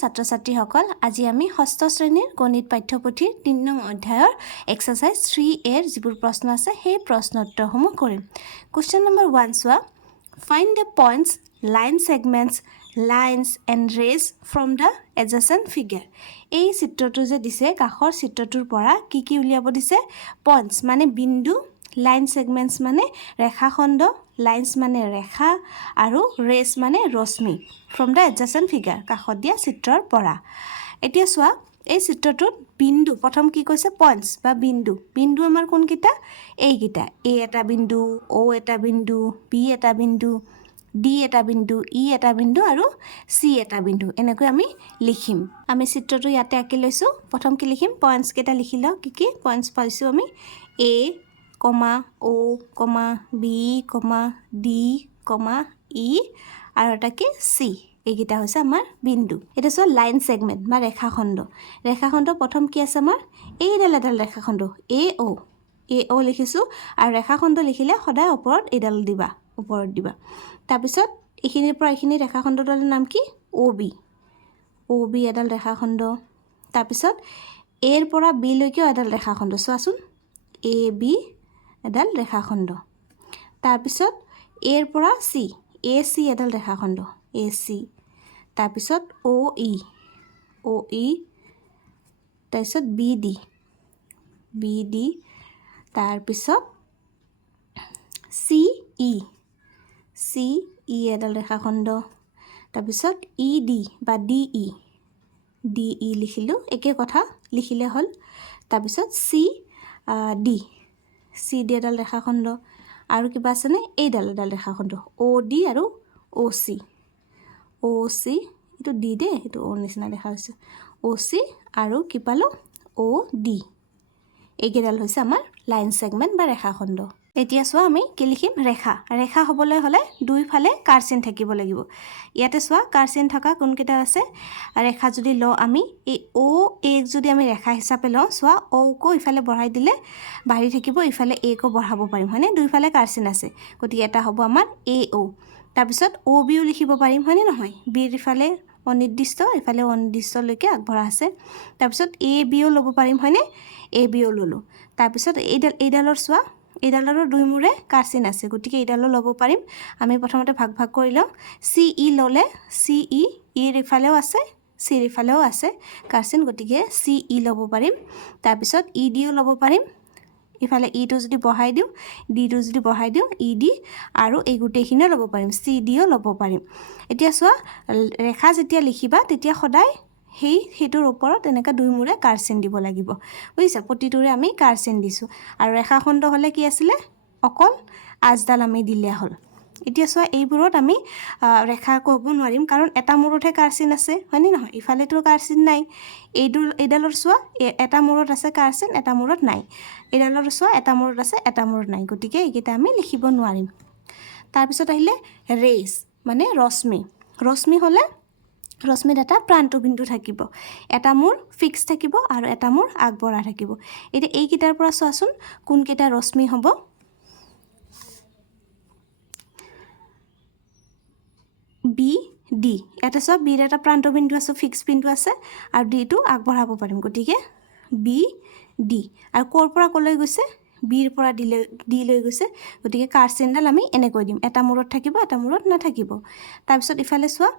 ছাত্ৰ ছাত্ৰীসকল আজি আমি ষষ্ঠ শ্ৰেণীৰ গণিত পাঠ্যপুথিৰ ৩ নং অধ্যায়ৰ এক্সাৰসাইজ 3A ৰ যিবোৰ প্ৰশ্ন আছে সেই প্ৰশ্ন উত্তৰসমূহ কৰিম কোৱেশ্চন নম্বৰ 1 চোৱা find the points line segments lines and rays from the adjacent figure এই চিত্ৰটো যে দিছে কাষৰ চিত্ৰটোৰ পৰা কি উলিয়াব দিছে পইণ্টছ মানে বিন্দু লাইন সেগমেন্টছ মানে ৰেখাখণ্ড লাইনছ মানে ৰেখা আৰু ৰেজ মানে ৰশ্মি ফ্ৰম দ্য এডজেসেন্ট ফিগাৰ কাষত দিয়া চিত্ৰৰ পৰা এতিয়া চোৱা এই চিত্ৰটোত বিন্দু প্ৰথম কি কৈছে পইণ্টছ বা বিন্দু বিন্দু আমাৰ কোনকেইটা এইকেইটা এ এটা বিন্দু ও এটা বিন্দু বি এটা বিন্দু ডি এটা বিন্দু ই এটা বিন্দু আৰু সি এটা বিন্দু এনেকৈ আমি লিখিম আমি চিত্ৰটো ইয়াতে আঁকি লৈছো প্ৰথম কি লিখিম পইণ্টছ কেইটা লিখি লও কি পইণ্টছ পাইছো আমি এ কমা ও কমা বি কমা ডি কমা ই আৰু এটা কি সি এইকেইটা হৈছে আমাৰ বিন্দু এটা সো লাইন সেগমেন্ট বা ৰেখাখণ্ড প্ৰথম কি আছে আমাৰ এইডাল ৰেখাখণ্ড এ ও লিখিছো আৰু ৰেখাখণ্ড লিখিলে সদায় ওপৰত এইডাল দিবা ওপৰত দিবা তাৰপিছত এইখিনিৰ পৰা এইখিনি ৰেখাখণ্ডৰ নাম কি ও বি এডাল ৰেখাখণ্ড তাৰপিছত এৰ পৰা বি লৈকে এডাল ৰেখাখণ্ড চোৱাচোন এ বি এডাল ৰেখাখণ্ড তাৰপিছত এৰ পৰা সি এ সি এডাল ৰেখাখণ্ড এ সি তাৰপিছত ও ই তাৰপিছত বি ডি তাৰপিছত চি ই এডাল ৰেখাখণ্ড তাৰপিছত ই ডি বা ডি ই লিখিলোঁ একে কথা লিখিলে হ'ল তাৰপিছত চি ডি এডাল ৰেখাখণ্ড আৰু কিবা আছেনে এইডাল ৰেখাখণ্ড অ ডি আৰু অ চি এইটো ডি দে এইটো অ নিচিনা দেখা হৈছে অ চি আৰু কি পালোঁ অ ডি এইকেইডাল হৈছে আমাৰ লাইন সেগমেন্ট বা ৰেখাখণ্ড এতিয়া চোৱা আমি কি লিখিম ৰেখা হ'বলৈ হ'লে দুইফালে কাৰচিন থাকিব লাগিব ইয়াতে চোৱা কাৰচিন থকা কোনকেইটা আছে ৰেখা যদি লওঁ আমি এই ও এ যদি আমি ৰেখা হিচাপে লওঁ চোৱা ও কো ইফালে বঢ়াই দিলে বাঢ়ি থাকিব ইফালে এ কো বঢ়াব পাৰিম হয়নে দুইফালে কাৰচিন আছে গতিকে এটা হ'ব আমাৰ এ ও তাৰপিছত ও বিও লিখিব পাৰিম হয়নে নহয় বিৰ ইফালে অনিৰ্দিষ্ট ইফালে অনিৰ্দিষ্টলৈকে আগবঢ়া আছে তাৰপিছত এ বিও ল'ব পাৰিম হয়নে এ বিও ল'লোঁ তাৰপিছত এইডালৰ চোৱা এইডালৰো দুই মূৰে কাৰচিন আছে গতিকে এইডালো ল'ব পাৰিম আমি প্ৰথমতে ভাগ কৰি লওঁ সি ই ল'লে সি ইৰ ইফালেও আছে চিৰ ইফালেও আছে কাৰচিন গতিকে সি ই ল'ব পাৰিম তাৰপিছত ই ডিও ল'ব পাৰিম ইফালে ইটো যদি বঢ়াই দিওঁ ডিটো যদি বঢ়াই দিওঁ ই ডি আৰু এই গোটেইখিনিও ল'ব পাৰিম চি ডিও ল'ব পাৰিম এতিয়া চোৱা ৰেখা যেতিয়া লিখিবা তেতিয়া সদায় সেইটোৰ ওপৰত এনেকৈ দুই মূৰে কাৰচিন দিব লাগিব বুজিছা প্ৰতিটোৰে আমি কাৰচিন দিছোঁ আৰু ৰেখাখণ্ড হ'লে কি আছিলে অকল আজডাল আমি দিলে হ'ল এতিয়া চোৱা এইবোৰত আমি ৰেখা ক'ব নোৱাৰিম কাৰণ এটা মূৰতহে কাৰচিন আছে হয়নে নহয় ইফালেতো কাৰচিন নাই এইডালৰ চোৱা এটা মূৰত আছে কাৰচিন এটা মূৰত নাই এইডালৰ চোৱা এটা মূৰত আছে এটা মূৰত নাই গতিকে এইকেইটা আমি লিখিব নোৱাৰিম তাৰপিছত আহিলে ৰেজ মানে ৰশ্মি হ'লে ৰশ্মিত এটা প্ৰান্তবিন্দু থাকিব এটা মূৰ ফিক্স থাকিব আৰু এটা মূৰ আগবঢ়া থাকিব এতিয়া এইকেইটাৰ পৰা চোৱাচোন কোনকেইটা ৰশ্মি হ'ব বি ডি এটা চোৱা বিৰ এটা প্ৰান্তবিন্দু আছে ফিক্স বিন্দু আছে আৰু ডিটো আগবঢ়াব পাৰিম গতিকে বি ডি আৰু ক'ৰ পৰা ক'লৈ গৈছে বিৰ পৰা ডি লৈ গৈছে গতিকে কাৰচিনডাল আমি এনেকৈ দিম এটা মূৰত থাকিব এটা মূৰত নাথাকিব তাৰপিছত ইফালে চোৱা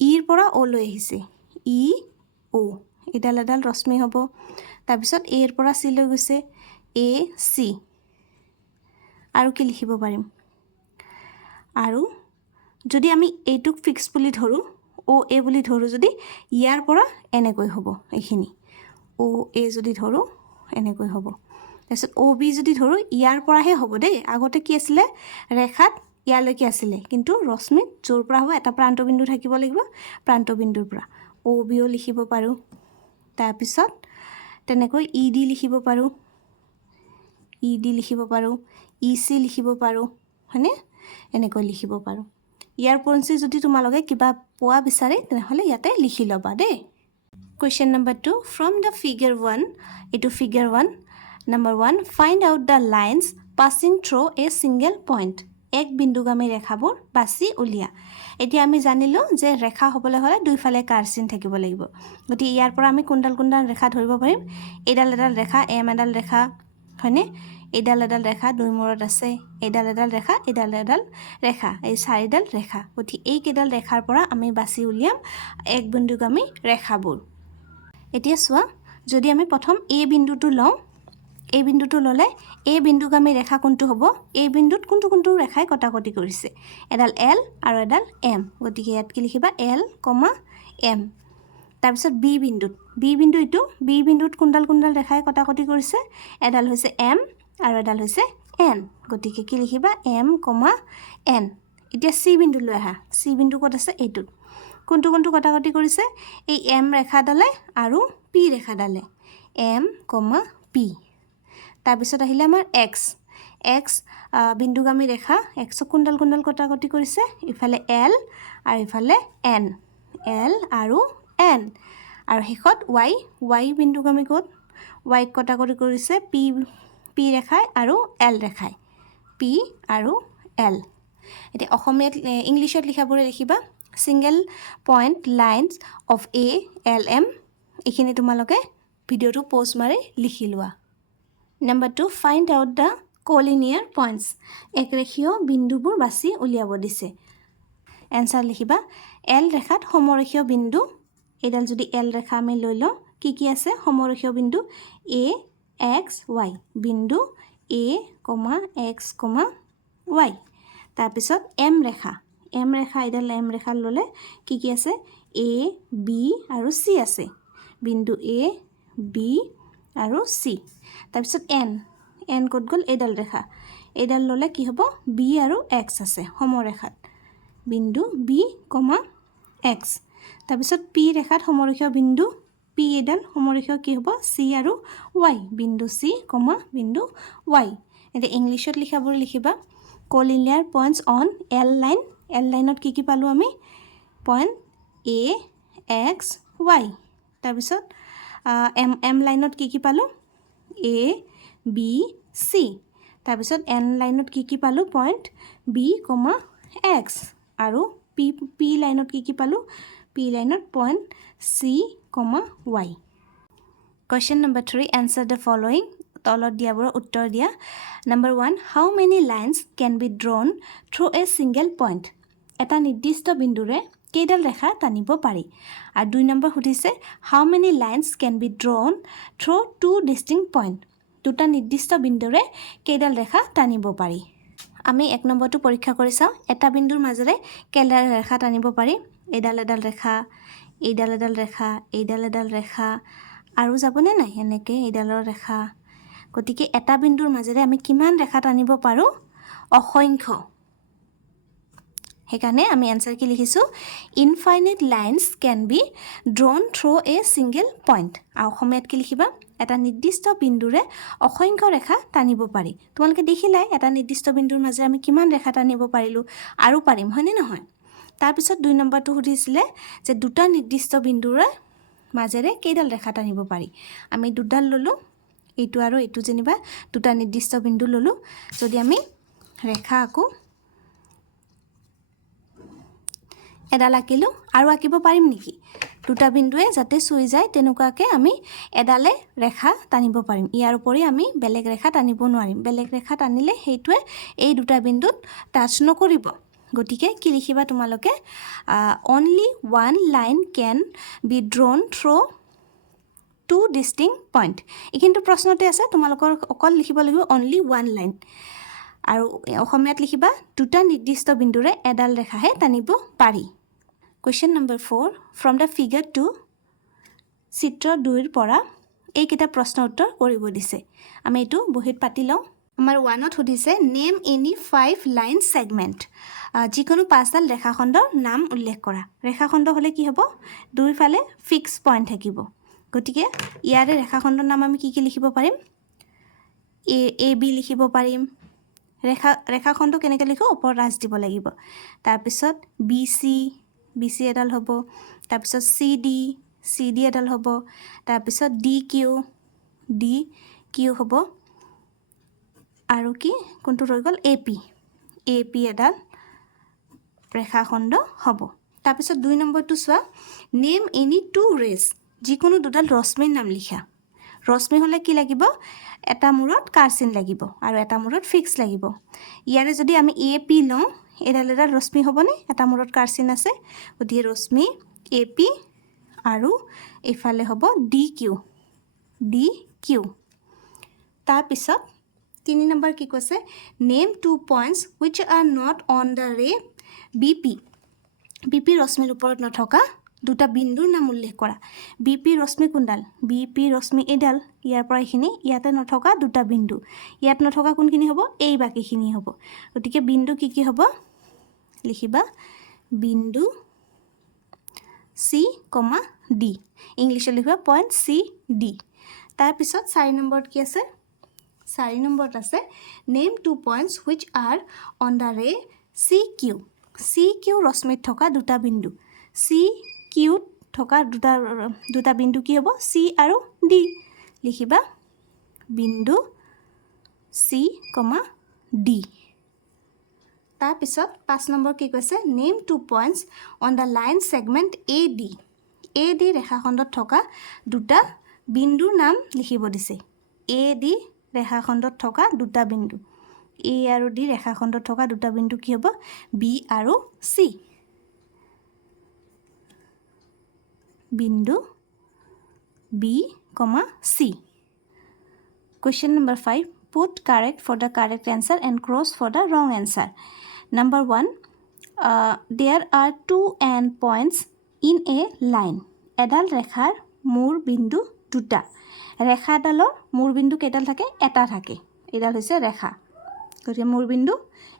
ইৰ পৰা অ লৈ আহিছে ই ও এডাল ৰশ্মি হ'ব তাৰপিছত এৰ পৰা চি লৈ গৈছে এ চি আৰু কি লিখিব পাৰিম আৰু যদি আমি এইটোক ফিক্স বুলি ধৰোঁ ও এ বুলি ধৰোঁ যদি ইয়াৰ পৰা এনেকৈ হ'ব এইখিনি ও এ যদি ধৰোঁ এনেকৈ হ'ব তাৰপিছত অ বি যদি ধৰোঁ ইয়াৰ পৰাহে হ'ব দেই আগতে কি আছিলে ৰেখাত ইয়ালৈকে আছিলে কিন্তু ৰশ্মিত য'ৰ পৰা হ'ব এটা প্ৰান্তবিন্দু থাকিব লাগিব প্ৰান্তবিন্দুৰ পৰা অ বিও লিখিব পাৰোঁ তাৰপিছত তেনেকৈ ই ডি লিখিব পাৰোঁ ই চি লিখিব পাৰোঁ হয়নে এনেকৈ লিখিব পাৰোঁ ইয়াৰ পঞ্চি যদি তোমালোকে কিবা পোৱা বিচাৰে তেনেহ'লে ইয়াতে লিখি ল'বা দেই Question number 2 from the figure 1 into figure 1 number 1 find out the lines passing through a single point এক বিন্দুগামী ৰেখাবোৰ বাছি উলিয়া এতিয়া আমি জানিলোঁ যে ৰেখা হ'বলৈ হ'লে দুইফালে কাৰ্চিন থাকিব লাগিব গতিকে ইয়াৰ পৰা আমি কোনডাল কোনডাল ৰেখা ধৰিব পাৰিম এডাল এডাল ৰেখা এম এডাল ৰেখা হয়নে এডাল এডাল ৰেখা দুই মূৰত আছে এডাল এডাল ৰেখা এডাল এডাল ৰেখা এই চাৰিডাল ৰেখা গতিকে এই কেইডাল ৰেখাৰ পৰা আমি বাছি উলিয়াম এক বিন্দুগামী ৰেখাবোৰ এতিয়া চোৱা যদি আমি প্ৰথম এ বিন্দুটো লওঁ এই বিন্দুটো ল'লে এই বিন্দুগামী ৰেখা কোনটো হ'ব এই বিন্দুত কোনটো কোনটো ৰেখাই কটাকটি কৰিছে এডাল এল আৰু এডাল এম গতিকে ইয়াত কি লিখিবা এল এম তাৰপিছত বি বিন্দু এইটো বি বিন্দুত কোনডাল কোনডাল ৰেখাই কটাকটি কৰিছে এডাল হৈছে এম আৰু এডাল হৈছে এন গতিকে কি লিখিবা এম এন এতিয়া চি বিন্দু লৈ আহা চি বিন্দু ক'ত আছে এইটোত কোনটো কোনটো কটাকটি কৰিছে এই এম ৰেখাডালে আৰু পি ৰেখাডালে এম পি তাৰপিছত আহিলে আমাৰ এক্স বিন্দুগামী ৰেখা এক্সক কোনডাল কোনডাল কটাকটি কৰিছে ইফালে এল আৰু ইফালে এন এল আৰু এন আৰু শেষত ৱাই বিন্দুগামী ক'ত ৱাইক কটাকটি কৰিছে পি ৰেখাই আৰু এল ৰেখাই পি আৰু এল এতিয়া অসমীয়াত ইংলিছত লিখাবোৰে লিখিবা single point lines of A L M এইখিনি তোমালোকে ভিডিঅ'টো প'জ মাৰি লিখি লোৱা Number 2, find out the collinear points. একৰেখীয় বিন্দুবোৰ বাছি উলিয়াব দিছে এনসাৰ লিখিবা এল ৰেখাত সমৰেখীয় বিন্দু এডাল যদি এল ৰেখা আমি লৈ লওঁ কি আছে সমৰেখীয় বিন্দু এ এক্স ৱাই বিন্দু এ এক্স ৱাই তাৰপিছত এম ৰেখা এডাল এম ৰেখা ল'লে কি আছে এ বি আৰু চি আছে বিন্দু এ বি আৰু চি তাৰপিছত এন ক'ত গ'ল এডাল ৰেখা এডাল ল'লে কি হ'ব বি আৰু এক্স আছে সমৰেখাত বিন্দু বি এক্স তাৰপিছত পি ৰেখাত সমৰেখীয় বিন্দু পি এডাল সমৰেখীয় কি হ'ব চি আৰু ৱাই বিন্দু চি বিন্দু ৱাই এতিয়া ইংলিছত লিখাবোৰ লিখিবা কলিনিয়াৰ পইণ্টছ অন এল লাইনত কি পালোঁ আমি পইণ্ট এ এক্স ৱাই তাৰপিছত এম লাইনত কি পালোঁ এ বি চি তাৰপিছত এন লাইনত কি পালোঁ পইণ্ট বি এক্স আৰু পি লাইনত কি পালোঁ পি লাইনত point C Y question number 3 answer the following তলত দিয়াবোৰৰ উত্তৰ দিয়া number 1 how many lines can be drawn through a single point এটা নিৰ্দিষ্ট বিন্দুৰে কেইডাল ৰেখা টানিব পাৰি আৰু 2 নম্বৰ সুধিছে how many lines can be drawn through two distinct point দুটা নিৰ্দিষ্ট বিন্দুৰে কেইডাল ৰেখা টানিব পাৰি আমি 1 নম্বৰটো পৰীক্ষা কৰি চাওঁ এটা বিন্দুৰ মাজেৰে কেইডাল ৰেখা টানিব পাৰি এডাল এডাল ৰেখা এইডাল এডাল ৰেখা এইডাল এডাল ৰেখা আৰু যাবনে নাই এনেকে এইডালৰ ৰেখা গতিকে এটা বিন্দুৰ মাজেৰে আমি কিমান ৰেখা টানিব পাৰোঁ অসংখ্য সেইকাৰণে আমি আনসাৰ কি লিখিছোঁ infinite lines can be drawn through a single point আৰু অসমীয়াত কি লিখিবা এটা নিৰ্দিষ্ট বিন্দুৰে অসংখ্য ৰেখা টানিব পাৰি তোমালোকে দেখিলাই এটা নিৰ্দিষ্ট বিন্দুৰ মাজেৰে আমি কিমান ৰেখা টানিব পাৰিলোঁ আৰু পাৰিম হয়নে নহয় তাৰপিছত 2 নম্বৰটো সুধিছিলে যে দুটা নিৰ্দিষ্ট বিন্দুৰে মাজেৰে কেইডাল ৰেখা টানিব পাৰি আমি দুডাল ল'লোঁ এইটো আৰু এইটো যেনিবা দুটা নিৰ্দিষ্ট বিন্দু ল'লোঁ যদি আমি ৰেখা আকো এডাল আঁকিলোঁ আৰু আঁকিব পাৰিম নেকি দুটা বিন্দুৱে যাতে চুই যায় তেনেকুৱাকৈ আমি এডালে ৰেখা টানিব পাৰিম ইয়াৰ উপৰি আমি বেলেগ ৰেখা টানিব নোৱাৰিম বেলেগ ৰেখা টানিলে সেইটোৱে এই দুটা বিন্দুত টাচ নকৰিব গতিকে কি লিখিবা তোমালোকে only one line can be drawn through two distinct point এইখিনিতো প্ৰশ্নতে আছে তোমালোকৰ অকল লিখিব লাগিব অনলি ওৱান লাইন আৰু অসমীয়াত লিখিবা দুটা নিৰ্দিষ্ট বিন্দুৰে এডাল ৰেখাহে টানিব পাৰি question number 4 from the figure 2 চিত্ৰ 2ৰ পৰা এইকেইটা প্ৰশ্ন উত্তৰ কৰিব দিছে আমি এইটো বহীত পাতি লওঁ আমাৰ 1ত সুধিছে নেম এনি 5 লাইন ছেগমেণ্ট যিকোনো 5ডাল ৰেখাখণ্ডৰ নাম উল্লেখ কৰা ৰেখাখণ্ড হ'লে কি হ'ব দুইফালে ফিক্স পইণ্ট থাকিব গতিকে ইয়াৰে ৰেখাখণ্ডৰ নাম আমি কি লিখিব পাৰিম এ বি লিখিব পাৰিম ৰেখাখণ্ড কেনেকৈ লিখো ওপৰত ৰাজ দিব লাগিব তাৰপিছত বি চি এডাল হ'ব তাৰপিছত চি ডি এডাল হ'ব তাৰপিছত ডি কিউ হ'ব আৰু কি কোনটো ৰৈ গ'ল এ পি এ পি এডাল ৰেখাখণ্ড হ'ব তাৰপিছত 2 নম্বৰটো চোৱা নেম এনি টু ৰেজ যিকোনো দুডাল ৰশ্মিৰ নাম লিখা ৰশ্মি হ'লে কি লাগিব এটা মূৰত কাৰ্চিন লাগিব আৰু এটা মূৰত ফিক্স লাগিব ইয়াৰে যদি আমি এ পি লওঁ এডাল ৰশ্মি হ'বনে এটা মূৰত কাৰ্চিন আছে গতিকে ৰশ্মি এ পি আৰু এইফালে হ'ব ডি কিউ তাৰপিছত 3 নম্বৰ কি কৈছে name 2 points which are not on the ray BP ৰশ্মিৰ ওপৰত নথকা দুটা বিন্দুৰ নাম উল্লেখ কৰা BP ৰশ্মি কোনডাল BP ৰশ্মি এডাল ইয়াৰ পৰা এইখিনি ইয়াতে নথকা দুটা বিন্দু ইয়াত নথকা কোনখিনি হ'ব এই বাকিখিনি হ'ব গতিকে বিন্দু কি হ'ব লিখিবা বিন্দু C, D ইংলিছত লিখিবা পইণ্ট C D তাৰপিছত 4 নম্বৰত কি আছে 4 নম্বৰত আছে name 2 points which are on the ray CQ ৰশ্মিত থকা দুটা বিন্দু CQ থকা দুটা বিন্দু কি হ'ব C আৰু D লিখিবা বিন্দু C, D তাৰপিছত 5 নম্বৰ কি কৈছে name 2 points on the line segment AD ৰেখাখণ্ডত থকা দুটা বিন্দুৰ নাম লিখিব দিছে AD ৰেখাখণ্ডত থকা দুটা বিন্দু A আৰু D ৰেখাখণ্ডত থকা দুটা বিন্দু কি হ'ব B আৰু C বিন্দু B, C Question number 5 put correct for the correct answer and cross for the wrong answer number 1 there are 2 end points in a line এডাল ৰেখাৰ মূৰ বিন্দু দুটা ৰেখাডালৰ মূৰ বিন্দু কেইডাল থাকে এটা থাকে এডাল হৈছে ৰেখা গতিকে মূৰ বিন্দু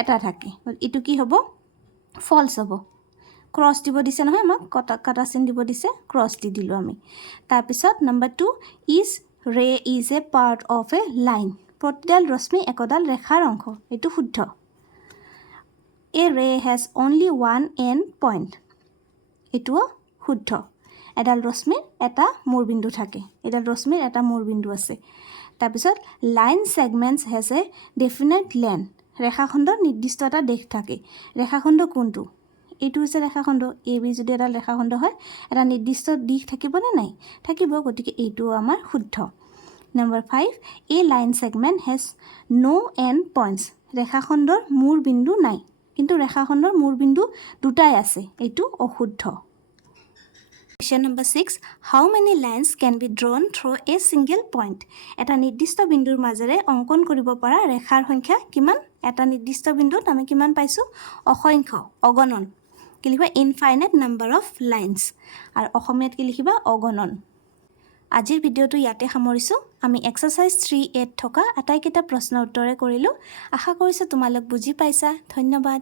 এটা থাকে এটো কি হ'ব ফলছ হ'ব ক্ৰছ দিব দিছে নহয় আমাক কাটা চিন দিব দিছে ক্ৰছ দি দিলো আমি তাৰপিছত number 2 is ray is a part of a line প্ৰতিডাল ৰশ্মি একডাল ৰেখাৰ অংশ এটো শুদ্ধ a ray has only one end point এটো শুদ্ধ এডাল ৰশ্মিৰ এটা মূৰবিন্দু থাকে এডাল ৰশ্মিৰ এটা মূৰবিন্দু আছে তাৰপিছত line segments has a definite length ৰেখাখণ্ডৰ নিৰ্দিষ্ট এটা দিশ থাকে ৰেখাখণ্ড কোনটো এটো হৈছে ৰেখাখণ্ড AB যদি এডাল ৰেখাখণ্ড হয় এটা নিৰ্দিষ্ট দিশ থাকিব নে নাই থাকিব গতিকে এটো আমাৰ শুদ্ধ number 5 a line segment has no end points ৰেখাখণ্ডৰ মূৰবিন্দু নাই কিন্তু ৰেখাখণ্ডৰ মূৰবিন্দু দুটাই আছে এটো অশুদ্ধ Question number 6 how many lines can be drawn through a single point এটা নিৰ্দিষ্ট বিন্দুৰ মাজেৰে অঙ্কন কৰিব পৰা ৰেখাৰ সংখ্যা কিমান এটা নিৰ্দিষ্ট বিন্দুত আমি কিমান পাইছো অসংখ্য অগণন কি লিখিবা infinite number of lines আৰু অসমীয়াত কি লিখিবা অগণন আজিৰ ভিডিওটো ইয়াতে সামৰিছো আমি এক্সাৰসাইজ 3 8 থকা আটাইকেইটা প্ৰশ্ন উত্তৰে কৰিলো আশা কৰিছো তোমালোক বুজি পাইছা ধন্যবাদ